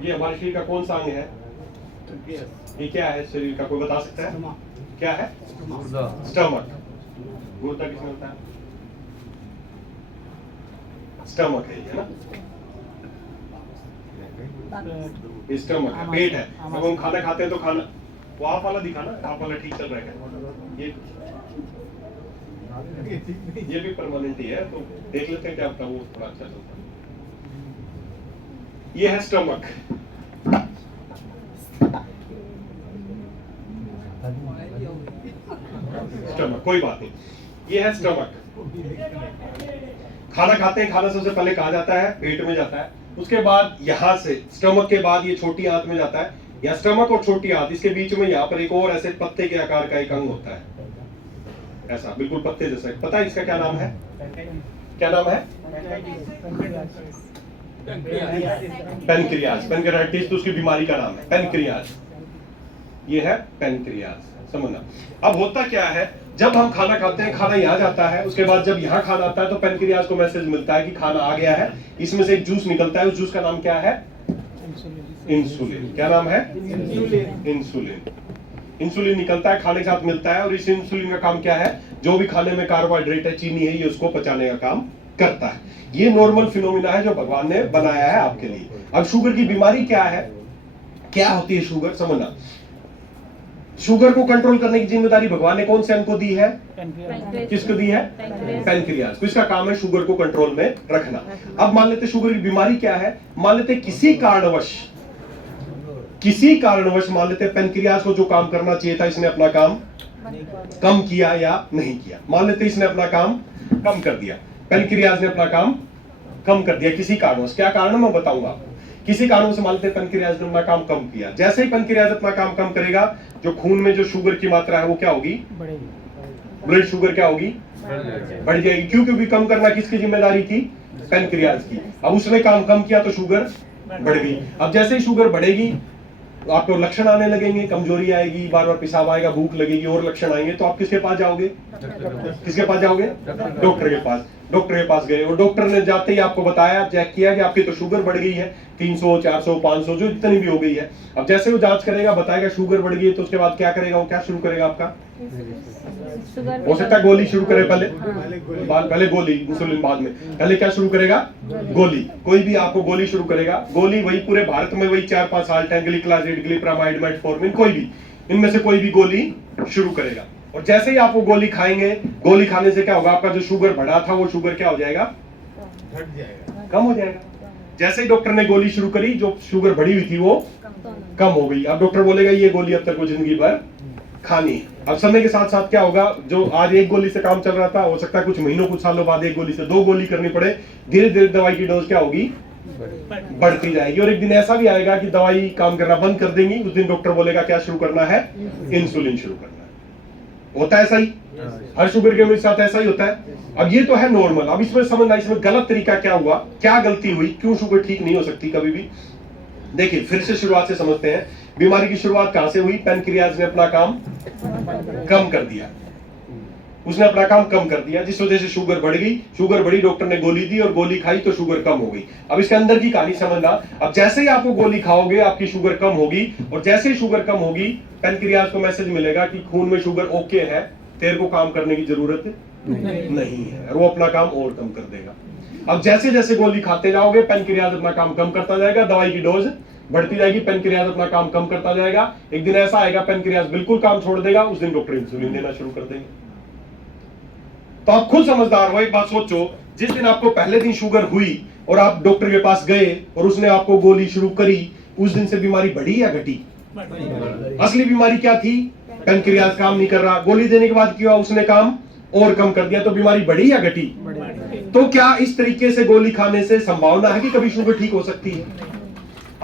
ये हमारे शरीर का कौन सा अंग है? ये क्या है शरीर का, कोई बता सकता है? क्या है? स्टमक। गुर्दा किसमें होता है? स्टमक है ये ना, स्टमक है, पेट है। जब हम खाना खाते हैं तो खाना, वो आप वाला दिखाना, आप वाला ठीक चल रहा है? ये भी परमानेंट ही है, तो देख लेते हैं क्या आपका वो थोड़ा अच्छा चलता है। ये है स्टमक। स्टमक, कोई बात नहीं, ये है स्टमक। खाना खाते हैं, खाना सबसे पहले कहाँ जाता है? पेट में जाता है। उसके बाद यहां से स्टमक के बाद ये छोटी आंत में जाता है, या स्टमक और छोटी आंत इसके बीच में यहाँ पर एक और ऐसे पत्ते के आकार का एक अंग होता है, ऐसा बिल्कुल पत्ते जैसा। पता है इसका क्या नाम है? क्या नाम है? पेनक्रियाज। पेनक्रियाटिस तो उसकी बीमारी का नाम है, पेनक्रियाज। ये है पेनक्रियाज, समझना। अब होता क्या है, जब हम खाना खाते हैं, खाना यहाँ जाता है, उसके बाद जब यहाँ खाना आता है तो पेनक्रियाज को मैसेज मिलता है कि खाना आ गया है। इसमें से एक जूस निकलता है, उस जूस का नाम क्या है? इंसुलिन। क्या नाम है? इंसुलिन। इंसुलिन निकलता है, खाने के साथ मिलता है, और इस इंसुलिन का काम क्या है? जो भी खाने में कार्बोहाइड्रेट है, चीनी है, ये उसको पचाने का काम करता है। ये नॉर्मल फिनोमिना है जो भगवान ने बनाया है आपके लिए। अब शुगर की बीमारी क्या है, क्या होती है शुगर, समझना। शुगर को कंट्रोल करने की जिम्मेदारी भगवान ने कौन से अंग को दी है? किसको दी है? पेनक्रियाज को। इसका काम है शुगर को कंट्रोल में रखना। अब मान लेते शुगर की बीमारी क्या है, मान लेते किसी कारणवश मान लेते पेनक्रियाज को जो काम करना चाहिए था इसने अपना काम कम किया या नहीं किया। मान लेते इसने अपना काम कम कर दिया, पेनक्रियाज ने अपना काम कम कर दिया किसी कारणवश। क्या कारण है मैं बताऊंगा आपको। किसी कारणों से मान लेते पेनक्रियाज ने अपना काम कम किया। जैसे ही पेनक्रियाज अपना काम कम करेगा, जो खून में जो शुगर की मात्रा है वो क्या होगी? ब्लड शुगर क्या होगी? बढ़ जाएगी। क्यों? क्योंकि कम करना किसकी जिम्मेदारी थी? पेनक्रियाज की। अब उसने काम कम किया तो शुगर बढ़ गई। अब जैसे ही शुगर बढ़ेगी आपको लक्षण आने लगेंगे, कमजोरी आएगी, बार बार पेशाब आएगा, भूख लगेगी, और लक्षण आएंगे, तो आप किसके पास जाओगे? किसके पास जाओगे? डॉक्टर के पास। डॉक्टर के पास गए और डॉक्टर ने जाते ही आपको बताया, चेक किया कि आपकी तो शुगर बढ़ गई है 300, 400, 500 जो जितनी भी हो गई है। अब जैसे वो जांच करेगा, बताएगा शुगर बढ़ गई है, तो उसके बाद क्या करेगा? वो क्या शुरू करेगा आपका? हो सकता है गोली शुरू करे पहले गोली, इंसुलिन बाद में। पहले क्या शुरू करेगा? गोली। कोई भी आपको गोली शुरू करेगा, गोली वही पूरे भारत में वही 4-5 साल ग्लिक्लाजेड, ग्लिप्रामाइड, मेटफॉर्मिन, कोई भी इनमें से कोई भी गोली शुरू करेगा। और जैसे ही आप वो गोली खाएंगे, गोली खाने से क्या होगा? आपका जो शुगर बढ़ा था वो शुगर क्या हो जाएगा? घट जाएगा, कम हो जाएगा। जैसे ही डॉक्टर ने गोली शुरू करी, जो शुगर बढ़ी हुई थी वो कम हो गई। अब डॉक्टर बोलेगा ये गोली अब तक को जिंदगी भर खानी। अब समय के साथ साथ क्या होगा? जो आज एक गोली से काम चल रहा था, हो सकता है कुछ महीनों कुछ सालों बाद एक गोली से 2 गोली करनी पड़े। धीरे धीरे दवाई की डोज क्या होगी? बढ़ती जाएगी। और एक दिन ऐसा भी आएगा कि दवाई काम करना बंद कर देंगी। उस दिन डॉक्टर बोलेगा क्या शुरू करना है? इंसुलिन शुरू करना है। होता है ऐसा ही, हर शुगर के साथ ऐसा ही होता है। अब ये तो है नॉर्मल। अब इसमें समझना, इसमें गलत तरीका क्या हुआ, क्या गलती हुई, क्यों शुगर ठीक नहीं हो सकती कभी भी। देखिए फिर से शुरुआत से समझते हैं। बीमारी की शुरुआत कहां से हुई? पेनक्रियाज ने अपना काम कम कर दिया। उसने अपना काम कम कर दिया, जिस वजह से शुगर बढ़ गई। शुगर बढ़ी, डॉक्टर ने गोली दी और गोली खाई तो शुगर कम हो गई। अब इसके अंदर की कहानी समझना। अब जैसे ही आप वो गोली खाओगे आपकी शुगर कम होगी, और जैसे ही शुगर कम होगी पेनक्रियाज को मैसेज मिलेगा कि खून में शुगर ओके है, तेरे को काम करने की जरूरत नहीं है, और वो अपना काम और कम कर देगा। अब जैसे जैसे गोली खाते जाओगे पेनक्रियाज अपना काम कम करता जाएगा, दवाई की डोज बढ़ती जाएगी, पेनक्रियाज अपना काम कम करता जाएगा। एक दिन ऐसा आएगा पेनक्रियाज बिल्कुल काम छोड़ देगा, उस दिन डॉक्टर इंसुलिन देना शुरू कर देंगे। तो आप खुद समझदार हो। एक बात सोचो, जिस दिन आपको पहले दिन शुगर हुई और आप डॉक्टर के पास गए और उसने आपको गोली शुरू करी, उस दिन से बीमारी बढ़ी या घटी? असली बीमारी क्या थी? पेनक्रियाज काम नहीं कर रहा। गोली देने के बाद क्या हुआ? उसने काम और कम कर दिया, तो बीमारी बढ़ी या घटी? तो क्या इस तरीके से गोली खाने से संभावना है कि कभी शुगर ठीक हो सकती है?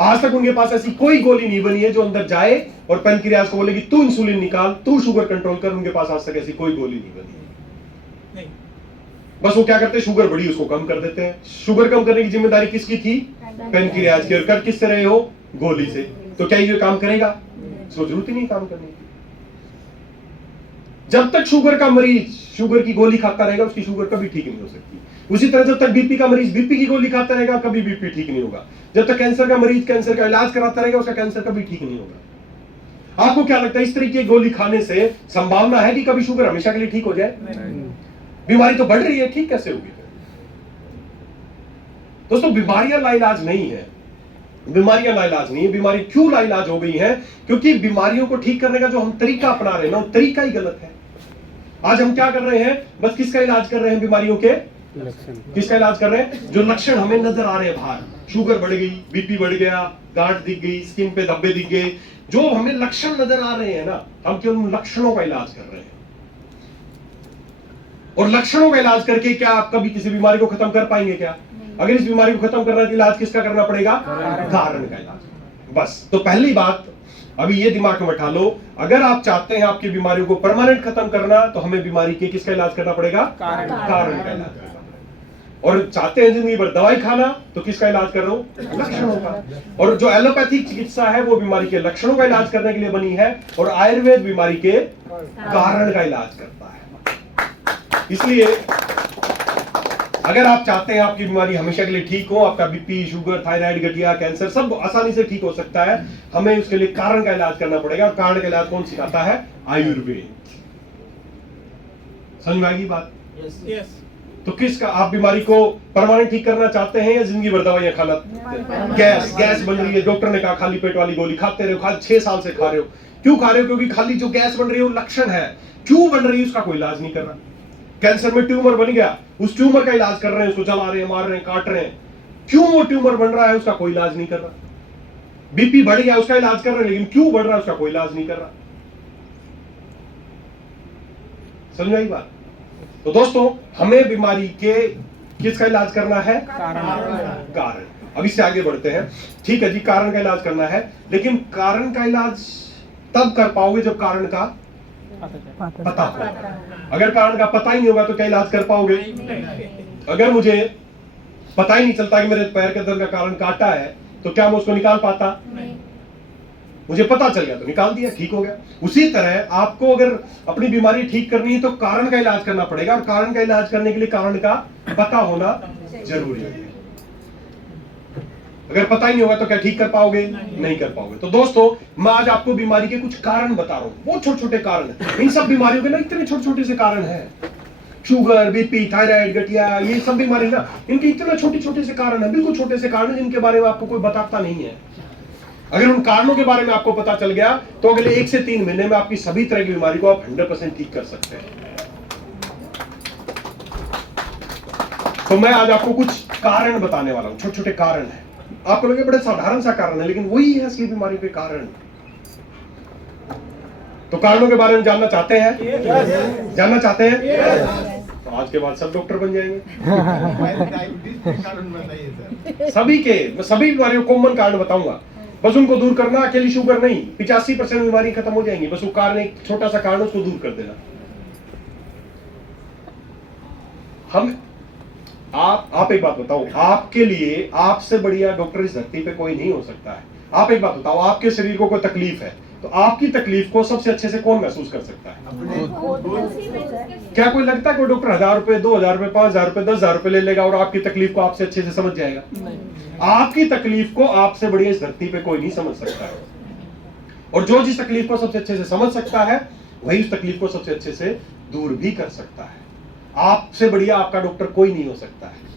आज तक उनके पास ऐसी कोई गोली नहीं बनी है जो अंदर जाए और पेनक्रियाज को बोलेगी तू इंसुलिन निकाल, तू शुगर कंट्रोल कर। उनके पास आज तक ऐसी कोई गोली नहीं बनी है। बस वो क्या करते हैं? शुगर बढ़ी उसको कम कर देते हैं। शुगर कम करने की जिम्मेदारी किसकी थी? पेनक्रियाज की। और कर किससे रहे हो? गोली से। तो क्या ये काम करेगा? इसको जरूरत ही नहीं काम करने की। जब तक शुगर का मरीज शुगर की गोली खाता रहेगा, उसकी शुगर कभी ठीक नहीं हो सकती। उसी तरह जब तक बीपी का मरीज बीपी की गोली खाता रहेगा कभी बीपी ठीक नहीं होगा। जब तक कैंसर का मरीज कैंसर का इलाज कराता रहेगा उसका कैंसर कभी ठीक नहीं होगा। आपको क्या लगता है इस तरीके की गोली खाने से संभावना है कि कभी शुगर हमेशा के लिए ठीक हो जाए? बीमारी तो बढ़ रही है, ठीक कैसे होगी? दोस्तों बीमारियां लाइलाज नहीं है, बीमारियां लाइलाज नहीं है। बीमारी क्यों लाइलाज हो गई है? क्योंकि बीमारियों को ठीक करने का जो हम तरीका अपना रहे हैं ना वो तरीका ही गलत है। आज हम क्या कर रहे हैं? बस किसका इलाज कर रहे हैं? बीमारियों के लक्षण। किसका इलाज कर रहे हैं? जो लक्षण हमें नजर आ रहे हैं बाहर, शुगर बढ़ गई, बीपी बढ़ गया, गांठ दिख गई, स्किन पे धब्बे दिख गए, जो हमें लक्षण नजर आ रहे हैं ना, हम केवल उन लक्षणों का इलाज कर रहे हैं। और लक्षणों का इलाज करके क्या आप कभी किसी बीमारी को खत्म कर पाएंगे? क्या? अगर इस बीमारी को खत्म करना है तो इलाज किसका करना पड़ेगा? कारण का इलाज। बस तो पहली बात अभी ये दिमाग में बैठा लो, अगर आप चाहते हैं आपकी बीमारियों को परमानेंट खत्म करना तो हमें बीमारी के किसका इलाज करना पड़ेगा? कारण का इलाज करना पड़ेगा। और चाहते हैं जिंदगी भर दवाई खाना तो किसका इलाज कर रहा हूं? लक्षणों का। और जो एलोपैथिक चिकित्सा है वो बीमारी के लक्षणों का इलाज करने के लिए बनी है और आयुर्वेद बीमारी के कारण का इलाज करता है। इसलिए अगर आप चाहते हैं आपकी बीमारी हमेशा के लिए ठीक हो, आपका बीपी, शुगर, थायराइड, गठिया, कैंसर सब आसानी से ठीक हो सकता है, हमें उसके लिए कारण का इलाज करना पड़ेगा। और कारण का इलाज कौन सिखाता है? आयुर्वेद। समझ में आएगी बात? यस। तो किसका आप बीमारी को परमानेंट ठीक करना चाहते हैं या जिंदगी भर दवाइयां खाना? गैस बन रही है, डॉक्टर ने कहा खाली पेट वाली गोली खाते रहो, 6 साल से खा रहे हो। क्यों खा रहे हो? क्योंकि खाली जो गैस बन रही है वो लक्षण है। क्यों बन रही है उसका कोई इलाज नहीं कर रहा। कैंसर में ट्यूमर बन गया, उस ट्यूमर का इलाज कर रहे हैं, उसको जला रहे हैं, मार रहे हैं, काट रहे हैं। क्यों वो ट्यूमर बन रहा है उसका कोई इलाज नहीं कर रहा। बीपी बढ़ गया उसका इलाज कर रहे हैं, लेकिन क्यों बढ़ रहा है उसका कोई इलाज नहीं कर रहा। समझ आई बात? तो दोस्तों हमें बीमारी के किसका इलाज करना है? कारण। अब इससे आगे बढ़ते हैं। ठीक है जी, कारण का इलाज करना है, लेकिन कारण का इलाज तब कर पाओगे जब कारण का पता हो। अगर कारण का पता ही नहीं होगा तो क्या इलाज कर पाओगे? अगर मुझे पता ही नहीं चलता कि मेरे पैर के दर्द का कारण काटा है तो क्या मैं उसको निकाल पाता? मुझे पता चल गया तो निकाल दिया, ठीक हो गया। उसी तरह आपको अगर अपनी बीमारी ठीक करनी है तो कारण का इलाज करना पड़ेगा, और कारण का इलाज करने के लिए कारण का पता होना जरूरी है। अगर पता ही नहीं होगा तो क्या ठीक कर पाओगे? नहीं कर पाओगे। तो दोस्तों मैं आज आपको बीमारी के कुछ कारण बता रहा हूं, बहुत छोटे छोटे कारण है। इन सब बीमारियों के ना इतने छोटे छोटे से कारण है। शुगर, बीपी, थायराइड, गठिया, ये सब बीमारी ना इनके इतने छोटे छोटे से कारण है, बिल्कुल छोटे से कारण है जिनके बारे में आपको कोई बताता नहीं है। अगर उन कारणों के बारे में आपको पता चल गया तो अगले 1 से 3 महीने में आपकी सभी तरह की बीमारी को आप 100% ठीक कर सकते हैं। तो मैं आज आपको कुछ कारण बताने वाला हूं, छोटे छोटे कारण है। आपको लगे बड़े साधारण सा कारण है, लेकिन वही है असली बीमारी के कारण। तो कारणों के बारे में जानना चाहते हैं? yes. जानना चाहते हैं? yes. तो आज के बाद सब डॉक्टर बन जाएंगे। सभी के, मैं सभी बीमारियों को कॉमन कारण बताऊंगा, बस उनको दूर करना। अकेली शुगर नहीं, 85% बीमारी खत्म हो जाएंगी, बस वो कारण, एक छोटा सा कारण उसको दूर कर देना। हम आप एक बात बताओ, आपके लिए आपसे बढ़िया डॉक्टर इस धरती पे कोई नहीं हो सकता है। आप एक बात बताओ, आपके शरीर को कोई तकलीफ है तो आपकी तकलीफ को सबसे अच्छे से कौन महसूस कर सकता है? क्या कोई लगता है कोई डॉक्टर 1000 रुपए, 2000 रुपए, 5000 रुपए, 10,000 रुपए ले लेगा और आपकी तकलीफ को आपसे अच्छे से समझ जाएगा? आपकी तकलीफ को आपसे बढ़िया इस धरती पे कोई नहीं समझ सकता है। और जो जिस तकलीफ को सबसे अच्छे से समझ सकता है वही उस तकलीफ को सबसे अच्छे से दूर भी कर सकता है। आपसे बढ़िया आपका डॉक्टर कोई नहीं हो सकता है।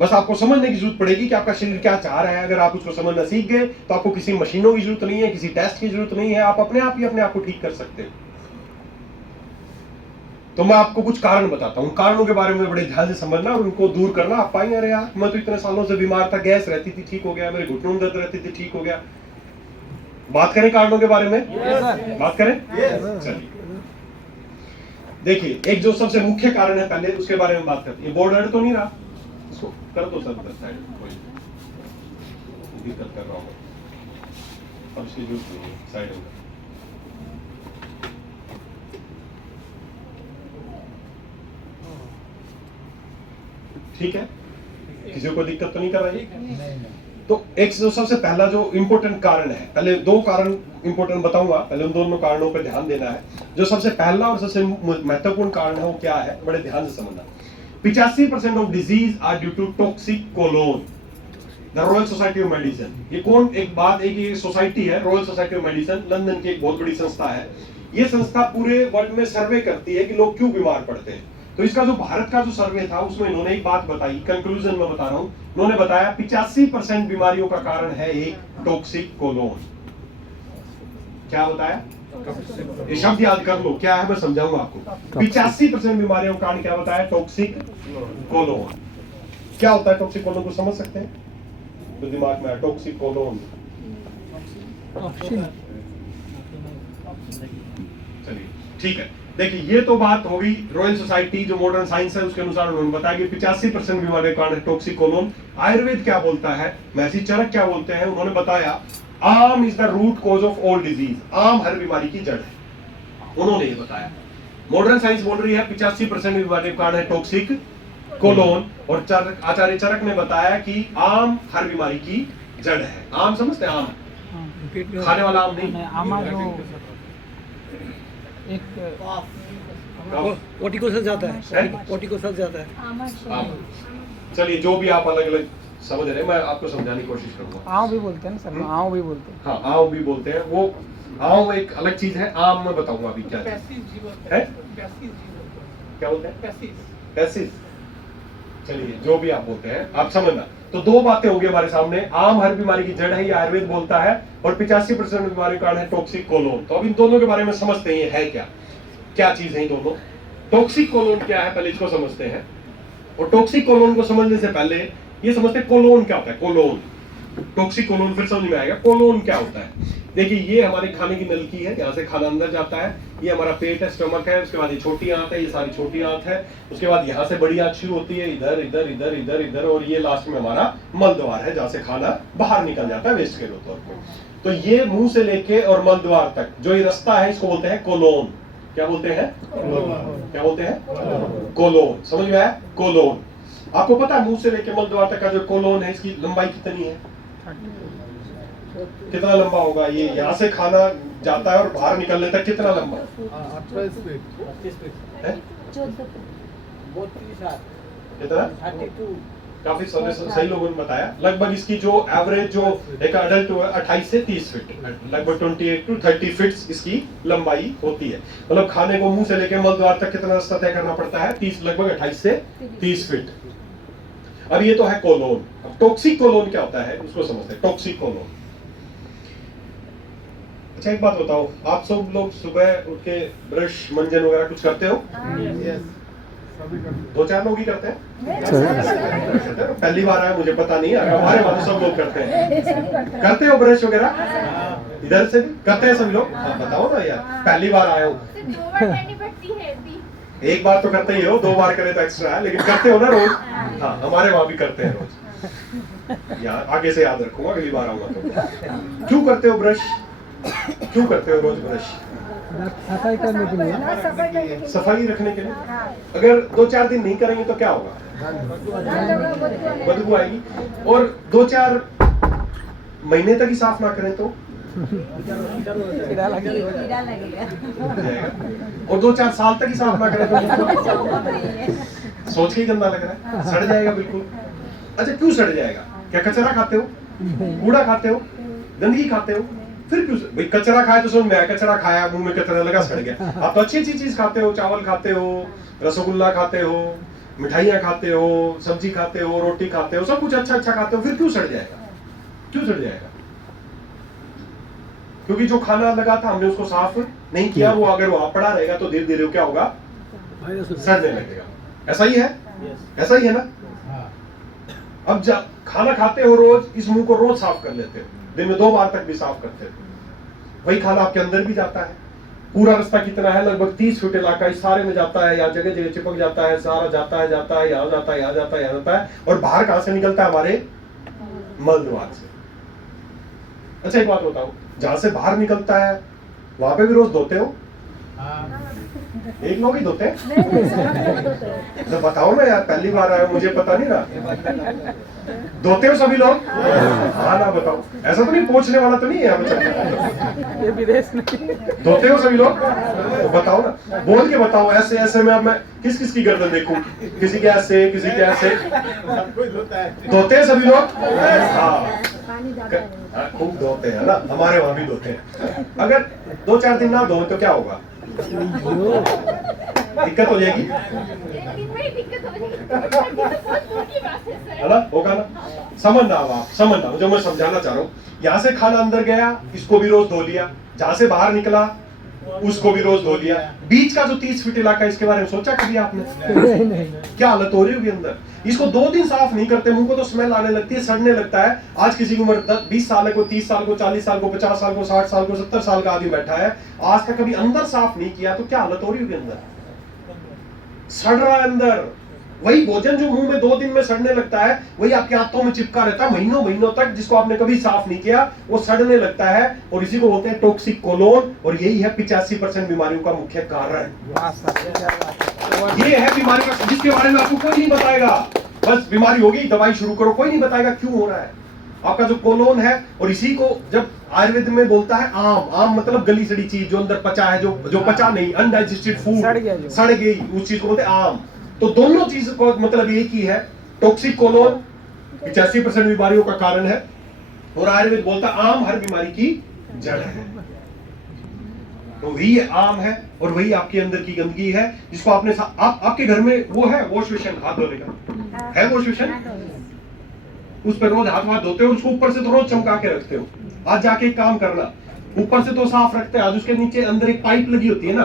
बस आपको समझने की जरूरत पड़ेगी कि आपका शरीर क्या चाह रहा है। अगर आप उसको समझना सीख गए तो आपको किसी मशीनों की जरूरत नहीं है, किसी टेस्ट की जरूरत नहीं है, आप अपने आप ही अपने आप को ठीक कर सकते हो। तो मैं आपको कुछ कारण बताता हूं, कारणों के बारे में बड़े ध्यान से समझना और उनको दूर करना। आप पाएंगे अरे यार मैं तो इतने सालों से बीमार था, गैस रहती थी ठीक हो गया, मेरे घुटनों में दर्द रहती थी ठीक हो गया। बात करें कारणों के बारे में? बात करें? चलिए देखिए, एक जो सबसे मुख्य कारण है पहले उसके बारे में बात करते हैं। बोर्ड अड़ तो नहीं रहा? इसको कर दो सब साइड, कोई दिक्कत कर रहा होगा। अब इसकी जरूरत नहीं है, साइड में। ठीक है, किसी को दिक्कत तो नहीं कर रही? तो एक जो सबसे पहला जो इंपॉर्टेंट कारण है, पहले 2 कारण इंपॉर्टेंट बताऊंगा, पहले उन दोनों कारणों पर ध्यान देना है। जो सबसे पहला और सबसे महत्वपूर्ण कारण है वो क्या है, बड़े ध्यान से समझना। 85% of disease are due to toxic colon. The royal society of medicine, ये कौन, एक बात, एक ये सोसाइटी है royal society of medicine, London की एक बहुत बड़ी संस्था है। ये संस्था पूरे वर्ल्ड में सर्वे करती है कि लोग क्यों बीमार पड़ते हैं। तो इसका जो भारत का जो सर्वे था उसमें इन्होंने एक बात बताई, कंक्लूजन में बता रहा हूं, इन्होंने बताया 85% बीमारियों का कारण है एक टॉक्सिक कोलोन। क्या बताया? ये शब्द याद कर लो, क्या है मैं समझाऊंगा आपको। 85% बीमारियों का कारण क्या बताया? Toxic colon. क्या होता है टॉक्सिक कोलोन, को समझ सकते हैं? तो दिमाग में टॉक्सिक कोलोन, चलिए ठीक है। देखिए ये तो बात होगी रॉयल सोसाइटी जो मॉडर्न साइंस है उसके अनुसार उन्होंने बताया कि 85% बीमारी का कारण है टॉक्सिक कोलोन। आयुर्वेद क्या बोलता है, महर्षि चरक क्या बोलते हैं, उन्होंने बताया aam is the root cause of all disease, आम हर बीमारी की जड़ है, उन्होंने ये बताया। मॉडर्न साइंस बोल रही है 85% बीमारी का कारण है टॉक्सिक कोलोन, और आचार्य चरक ने बताया कि आम हर बीमारी की जड़ है। आम समझते हैं? आम खाने वाला आम नहीं, पोटी को सज जाता है, पोटी को सज जाता है। चलिए जो भी आप अलग अलग समझ रहे हैं मैं आपको समझाने की कोशिश करूंगा। आव भी बोलते हैं ना सर, आव भी बोलते हैं। हाँ आव भी बोलते हैं, वो आव एक अलग चीज है, आम मैं बताऊंगा अभी क्या है। क्या बोलते हैं? पैसिस। चलिए जो भी आप बोलते हैं आप समझना। तो दो बातें होंगी हमारे सामने, आम हर बीमारी की जड़ है ये आयुर्वेद बोलता है, और 85% बीमारी का कारण है टॉक्सिक कोलोन। तो अब इन दोनों के बारे में समझते हैं ये है क्या, क्या चीज है दोनों। टॉक्सिक कोलोन क्या है पहले इसको समझते हैं, और टॉक्सिक कोलोन को समझने से पहले ये समझते हैं कोलोन क्या होता है। कोलोन, टॉक्सिक कोलोन फिर समझ में आएगा कोलोन क्या होता है। देखिए ये हमारे खाने की नलकी है, यहाँ से खाना अंदर जाता है, ये हमारा पेट है, स्टमक है, उसके बाद ये छोटी आंत है, ये सारी छोटी आंत है, उसके बाद यहाँ से बड़ी आंत शुरू होती है, इधर इधर इधर इधर इधर, और ये लास्ट में हमारा मल द्वार है जहाँ से खाना बाहर निकल जाता है वेस्ट के तौर पर। तो ये मुंह से लेके और मल द्वार तक जो ये रास्ता है इसको बोलते हैं कोलोन। क्या बोलते हैं? क्या बोलते हैं? कोलोन। समझ में आया? कोलोन। आपको पता है मुंह से लेके मल द्वार तक का जो कोलोन है इसकी लंबाई कितनी है? कितना लंबा होगा ये? यहाँ से खाना जाता है और बाहर निकलने तक कितना लंबा? 28 फीट। कितना? 32। काफी सही लोगों ने बताया। लगभग इसकी जो एवरेज जो एक अडल्ट 28 से 30 फीट, लगभग 28 to 30 फीट इसकी लंबाई होती है। मतलब खाने को मुंह से लेके मल द्वार तक कितना रास्ता तय करना पड़ता है? 30, लगभग 28 से 30 फीट। अब ये तो है कोलोन। अब टॉक्सिक कोलोन क्या होता है उसको समझते हैं। टॉक्सिक कोलोन, अच्छा एक बात बताओ, आप सब लोग सुबह उठ के ब्रश मंजन वगैरह कुछ करते हो? दो चार लोग ही करते हैं, पहली बार आया मुझे पता नहीं, हमारे वहां सब लोग करते हैं। करते हो ब्रश वगैरह? इधर से भी करते हैं सभी लोग? बताओ ना यार, पहली बार आए हो। एक बार तो करते ही हो, दो बार करे तो एक्स्ट्रा है, लेकिन करते हो ना रोज? हाँ हमारे वहां भी करते हैं रोज। यार आगे से याद रखूंगा अगली बार आऊंगा तो। क्यों करते हो ब्रश? क्यों करते हो रोज ब्रश? सफाई करने के लिए, सफाई रखने के लिए। अगर 2-4 दिन नहीं करेंगे तो क्या होगा? बदबू आएगी। और 2-4 महीने तक ही साफ ना करें तो कीड़ा लगेगा। और 2-4 साल तक ही साफ ना करें तो सोच के ही गंदा लग रहा है, सड़ जाएगा बिल्कुल। अच्छा क्यों सड़ जाएगा? क्या कचरा खाते हो? कूड़ा खाते हो? गंदगी खाते हो? फिर क्यों? भाई कचरा खाए तो समझ में आया, कचरा खाया मुंह में कचरा लगा सड़ गया। आप तो अच्छी अच्छी चीज खाते हो, चावल खाते हो, रसगुल्ला खाते हो, मिठाइयाँ खाते हो, सब्जी खाते हो, रोटी खाते हो, सब कुछ अच्छा अच्छा खाते हो, फिर क्यों सड़ जाएगा? क्यों सड़ जाएगा? क्योंकि जो खाना लगा था हमने उसको साफ नहीं किया, वो अगर वहां पड़ा रहेगा तो धीरे धीरे क्या होगा? सड़ने लगेगा। ऐसा ही है? ऐसा ही है ना? अब जब खाना खाते हो रोज, इस मुंह को रोज साफ कर लेते हो, दिन में 2 बार तक भी साफ करते हो, वही खाना आपके अंदर भी जाता है। पूरा रास्ता कितना है? लगभग 30 फीट इलाका इस सारे में जाता है, यहाँ जगह जगह चिपक जाता है, सारा जाता है यहाँ जाता है यहाँ जाता है यहाँ जाता है, और बाहर कहां से निकलता है? हमारे मल द्वार से। अच्छा एक बात बताओ, जहां से बाहर निकलता है वहां पे भी रोज धोते हो? एक लोग ही धोते हैं? तो बताओ ना यार, पहली बार आए हो, मुझे पता नहीं ना। धोते हो सभी लोग? हाँ ना, बताओ। ऐसा तो नहीं, पूछने वाला तो नहीं है यहाँ पे? ये विदेश में धोते हो सभी लोग? तो बताओ ना, बोल के बताओ। ऐसे ऐसे में अब मैं किस किस की गर्दन देखूं? किसी के ऐसे, किसी के ऐसे। धोते हैं सभी लोग? हाँ, खूब धोते हैं ना, हमारे वहां भी धोते हैं। अगर 2-4 दिन ना धो तो क्या होगा? दिक्कत हो जाएगी, है ना? होगा ना? समझना आप, समझना जो मैं समझाना चाह रहा हूँ। यहाँ से खाना अंदर गया, इसको भी रोज धो लिया। जहां से बाहर निकला, उसको भी रोज धो लिया। बीच का जो 30 फीट इलाका, इसके बारे में सोचा कभी आपने? क्या हालत हो रही होगी अंदर। इसको 2 दिन साफ नहीं करते, मुंह को तो स्मेल आने लगती है, सड़ने लगता है। आज किसी की उम्र 20 साल को, 30 साल को, 40 साल को, 50 साल को, 60 साल को, 70 साल का आदमी बैठा है, आज तक कभी अंदर साफ नहीं किया, तो क्या हालत हो रही होगी अंदर? सड़ रहा है अंदर। वही भोजन जो मुंह में 2 दिन में सड़ने लगता है, वही आपके हाथों में चिपका रहता है महीनों महीनों तक, जिसको आपने कभी साफ नहीं किया, वो सड़ने लगता है। और इसी को बोलते हैं टॉक्सिक कोलोन। और यही है 85% बीमारियों का मुख्य कारण। ये है बीमारी का, जिसके बारे में आपको कोई नहीं बताएगा। बस बीमारी होगी, दवाई शुरू करो, कोई नहीं बताएगा क्यों हो रहा है। आपका जो कोलोन है, और इसी को जब आयुर्वेद में बोलता है आम, आम मतलब गली सड़ी चीज, जो अंदर पचा है, जो पचा नहीं, अनडाइजेस्टेड फूड, सड़ गई, उस चीज को बोलते हैं आम। तो दोनों चीज को मतलब एक ही है। टॉक्सिक कोलोन 85% बीमारियों का कारण है, और आयुर्वेद बोलता है आम हर बीमारी की जड़ है। तो वही आम है, और वही आपके अंदर की गंदगी है, जिसको आपने आपके घर में वो है वॉश बेसिन, हाथ धोने का है वॉश बेसिन, उस पर रोज हाथ धोते हो, उसको ऊपर से तो रोज चमका के रखते हो। आज जाके एक काम करना, ऊपर से तो साफ रखते हैं, आज उसके नीचे अंदर एक पाइप लगी होती है ना,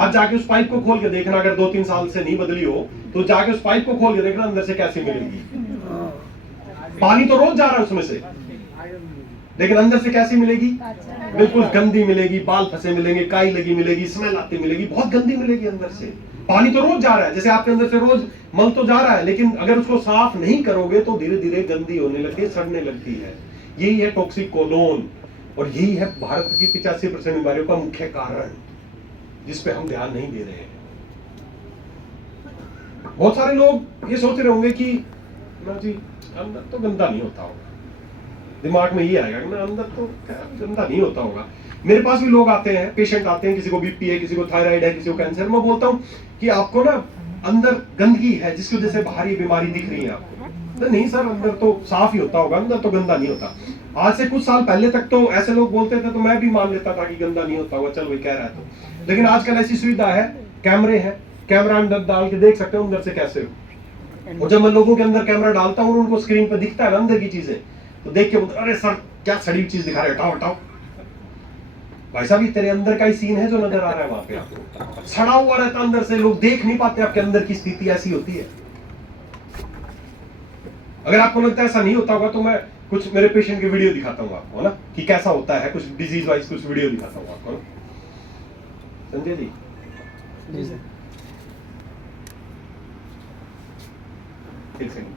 आज जाके उस पाइप को खोल के देखना, अगर 2-3 साल से नहीं बदली हो तो जाके उस पाइप को खोल के देखना अंदर से कैसी मिलेगी। पानी तो रोज जा रहा है उसमें से, लेकिन अंदर से कैसी मिलेगी? बिल्कुल गंदी मिलेगी, बाल फंसे मिलेंगे, काई लगी मिलेगी, स्मेल आती मिलेगी, बहुत गंदी मिलेगी अंदर से। पानी तो रोज जा रहा है, जैसे आपके अंदर से रोज मल तो जा रहा है, लेकिन अगर उसको साफ नहीं करोगे तो धीरे धीरे गंदी होने लगती है, सड़ने लगती है। यही है टॉक्सिक कोलोन, और यही है भारत की 85% बीमारियों का मुख्य कारण, जिस पे हम ध्यान नहीं दे रहे हैं। बहुत सारे लोग ये सोच रहे होंगे कि जी अंदर तो गंदा नहीं होता होगा, दिमाग में ये आएगा कि ना अंदर तो गंदा नहीं होता होगा। मेरे पास भी लोग आते हैं, पेशेंट आते हैं, किसी को बीपी है, किसी को थायराइड है, किसी को कैंसर। मैं बोलता हूँ कि आपको ना अंदर गंदगी है, जिसकी वजह से बाहर ये बीमारी दिख रही है आपको। तो नहीं सर, अंदर तो साफ ही होता होगा, अंदर तो गंदा नहीं होता। आज से कुछ साल पहले तक तो ऐसे लोग बोलते थे, तो मैं भी मान लेता था कि गंदा नहीं होता होगा, चल वही कह रहा है तो। लेकिन आजकल ऐसी सुविधा है, कैमरे हैं, कैमरा अंदर डाल के देख सकते हो अंदर से कैसे हो। और जब मैं लोगों के अंदर कैमरा डालता हूँ, उनको स्क्रीन पर दिखता है अंदर की चीजें, तो देख के बोलते अरे सर क्या सड़ी चीज दिखा रहे, हटाओ हटाओ। भाई साहब ये तेरे अंदर का ही सीन है जो नजर आ रहा है वहां पे आपको, सड़ा हुआ रहता अंदर से, लोग देख नहीं पाते आपके अंदर की स्थिति ऐसी होती है। अगर आपको लगता है ऐसा नहीं होता होगा, तो मैं कुछ मेरे पेशेंट की वीडियो दिखाता हूँ आपको ना, कि कैसा होता है, कुछ डिजीज वाइज कुछ वीडियो दिखाता हूँ आपको ना। संजय जी, एक सेकंड।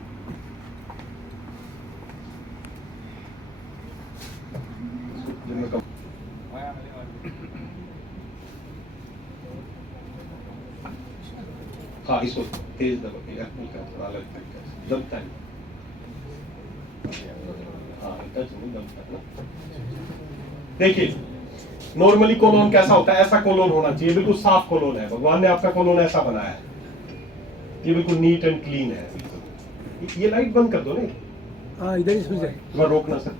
हाँ, इसको तेज दबाइए, थोड़ा अलग दबता है। हाँ, दबता है। देखिए नॉर्मली कोलोन कैसा होता है, ऐसा कोलोन होना चाहिए, बिल्कुल साफ कोलोन है। भगवान ने आपका कोलोन ऐसा बनाया है, ये बिल्कुल नीट एंड क्लीन है। ये लाइट बंद कर दो नहीं, हाँ इधर ही स्विच है, रोकना सर।